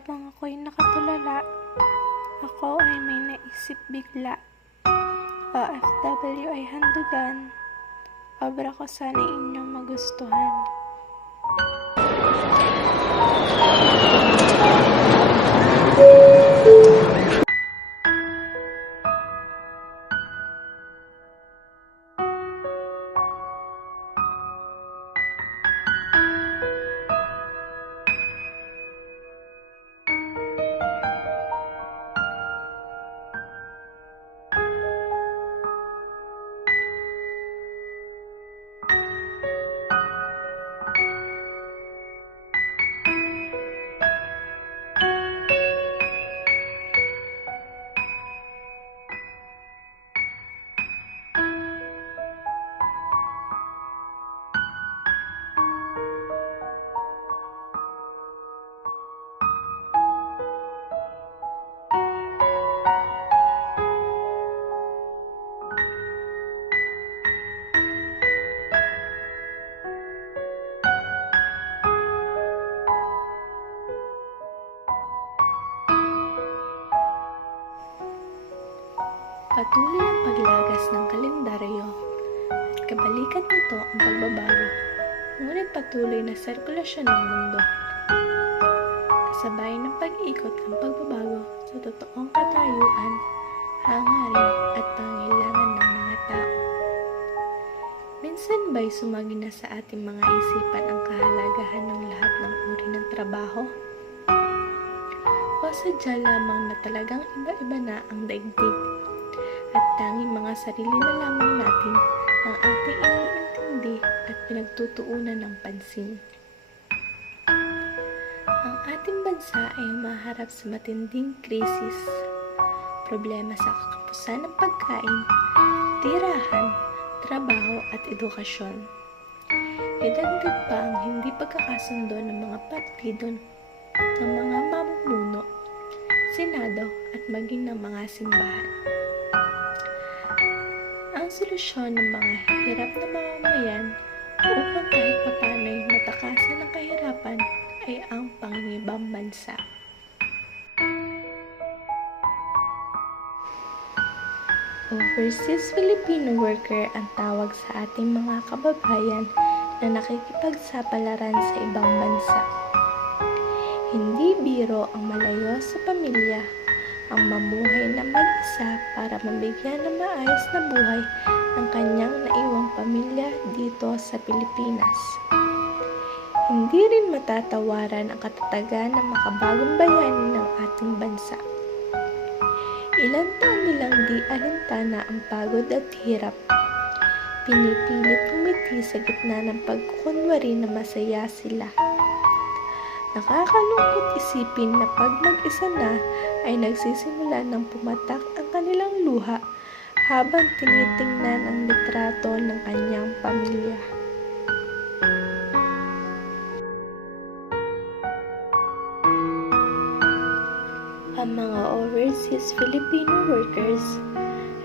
Habang ako'y nakatulala, ako ay may naisip bigla. OFW ay handugan. Obra ko sana inyong magustuhan. Patuloy ang paglagas ng kalendaryo at kabalikan nito ang pagbabago, ngunit patuloy na sirkulasyon ng mundo. Kasabay ng pag-ikot ang pagbabago sa totoong katayuan, hangarin at pangailangan ng mga tao. Minsan ba'y sumagi na sa ating mga isipan ang kahalagahan ng lahat ng uri ng trabaho? O sadya lamang na talagang iba-iba na ang daigdig at tanging mga sarili na lamang natin ang ating iniintindi at pinagtutuunan ng pansin. Ang ating bansa ay humaharap sa matinding krisis, problema sa kakapusan ng pagkain, tirahan, trabaho at edukasyon. Idagdag pa ang hindi pagkakasundo ng mga partido, ng mga mamumuno, senado at maging ng mga simbahan. Ang solusyon ng mga hirap na mamamayan upang kahit papano'y matakasan ang kahirapan ay ang pangingibang bansa. Overseas Filipino worker ang tawag sa ating mga kababayan na nakikipagsapalaran sa ibang bansa. Hindi biro ang malayo sa pamilya, ang mamuhay na mag-isa para mabigyan ng maayos na buhay ang kanyang naiwang pamilya dito sa Pilipinas. Hindi rin matatawaran ang katatagan ng makabagong bayani ng ating bansa. Ilang taon nilang di alintana ang pagod at hirap. Pinipilit umiti sa gitna ng pagkukunwari na masaya sila. Nakakalungkot isipin na pag mag-isa na ay nagsisimula ng pumatak ang kanilang luha habang tinitingnan ang litrato ng kanyang pamilya. Ang mga overseas Filipino workers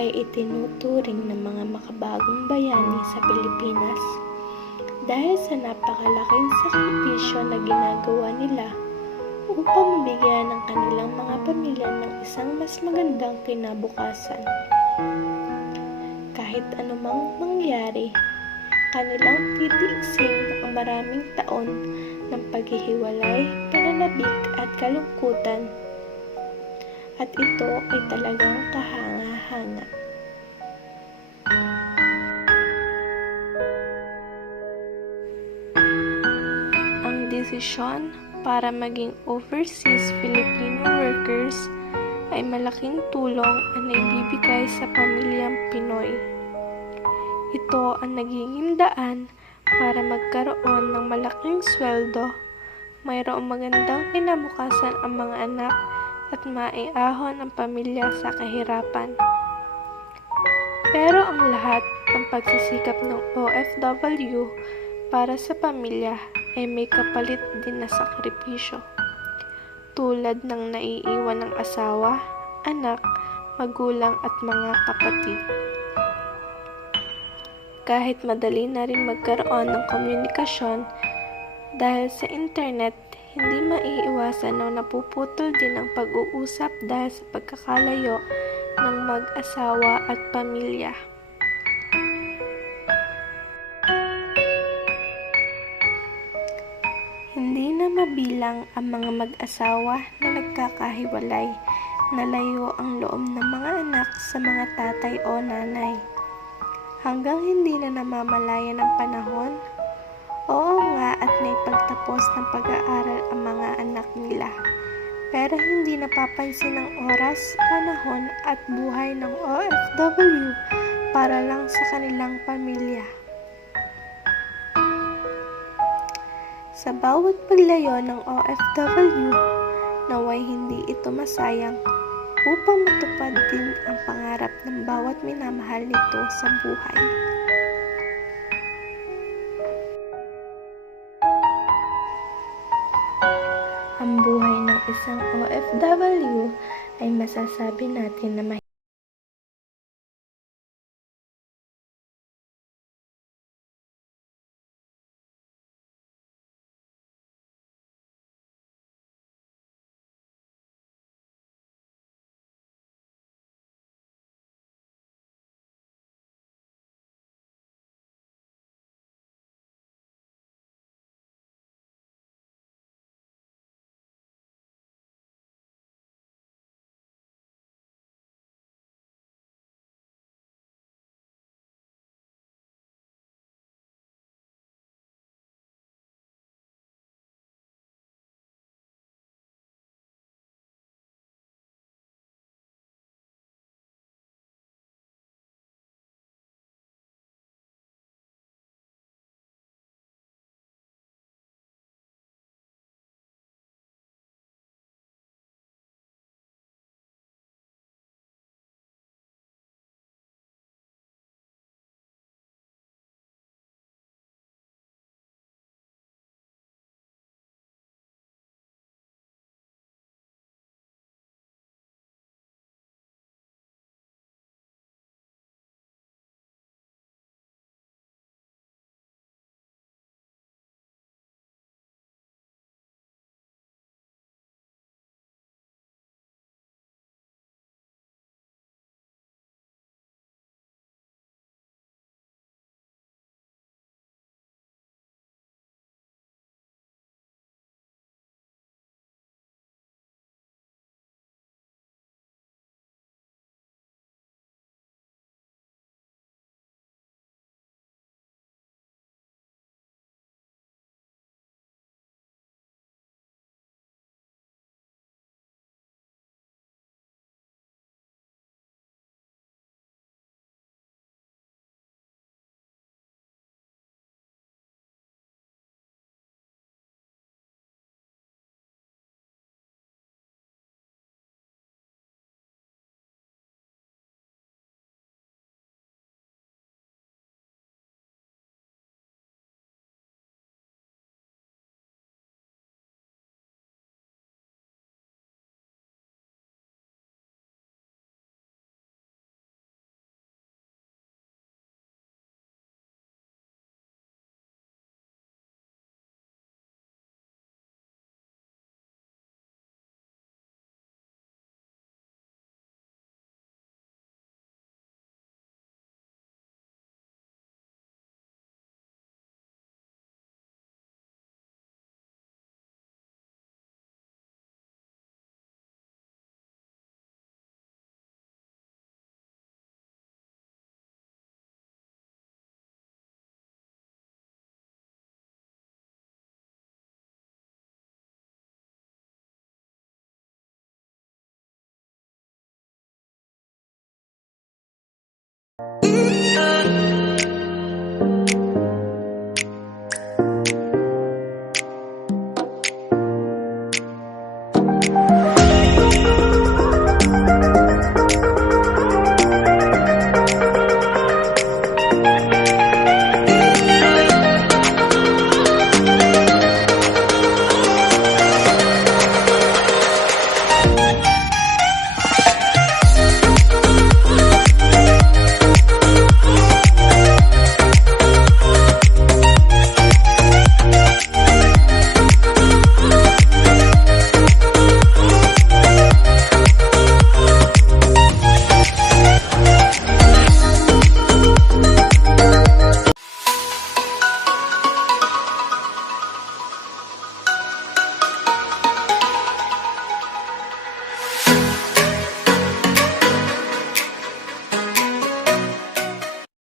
ay itinuturing ng mga makabagong bayani sa Pilipinas dahil sa napakalaking sakripisyo na ginagawa nila upang mabigyan ng kanilang mga pamilya ng isang mas magandang kinabukasan. Kahit anumang mangyari, kanilang titiisin ang maraming taon ng paghihiwalay, pananabik at kalungkutan. At ito ay talagang kahanga-hanga. Ang desisyon para maging overseas Filipino workers ay malaking tulong ang naibibigay sa pamilyang Pinoy. Ito ang nagiging daan para magkaroon ng malaking sweldo, mayroong magandang kinabukasan ang mga anak at maiahon ang pamilya sa kahirapan. Pero ang lahat ng pagsisikap ng OFW para sa pamilya ay may kapalit din na sakripisyo, tulad ng naiiwan ng asawa, anak, magulang at mga kapatid. Kahit madali na rin magkaroon ng komunikasyon, Dahil sa internet, hindi maiiwasan na napuputol din ang pag-uusap dahil sa pagkakalayo ng mag-asawa at pamilya. Hindi na mabilang ang mga mag-asawa na nagkakahiwalay, na layo ang loob ng mga anak sa mga tatay o nanay. Hanggang hindi na namamalayan ng panahon, oo nga at naipagtapos ng pag-aaral ang mga anak nila. Pero hindi napapansin ang oras, panahon at buhay ng OFW para lang sa kanilang pamilya. Sa bawat paglayo ng OFW, naway hindi ito masayang upang matupad din ang pangarap ng bawat minamahal nito sa buhay. Ang buhay ng isang OFW ay masasabi natin na